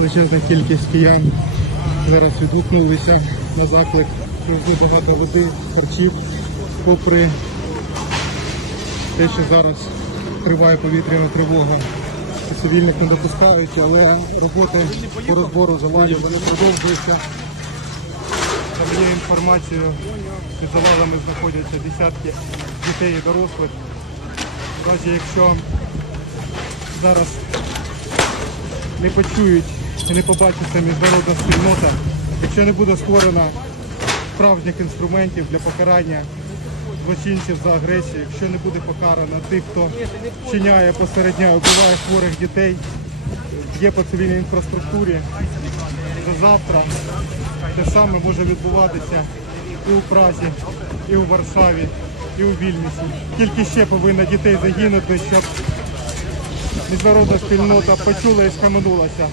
величезна кількість киян зараз відгукнулися на заклик. Привезли багато води, харчів, попри те, що зараз триває повітряна тривога. Цивільних не допускають, але роботи по розбору завалів вони продовжуються. За моєю інформацією, під завалами знаходяться десятки дітей і дорослих. В разі, якщо зараз не почують і не побачиться міжнародна спільнота, якщо не буде створено справжніх інструментів для покарання злочинців за агресію, якщо не буде покарано тих, хто вчиняє посередня, вбиває хворих дітей, б'є по цивільній інфраструктурі, то завтра те саме може відбуватися і у Празі, і у Варшаві, і у Вільнюсі. Тільки ще повинно дітей загинути, щоб міжнародна спільнота почула і схаменулася.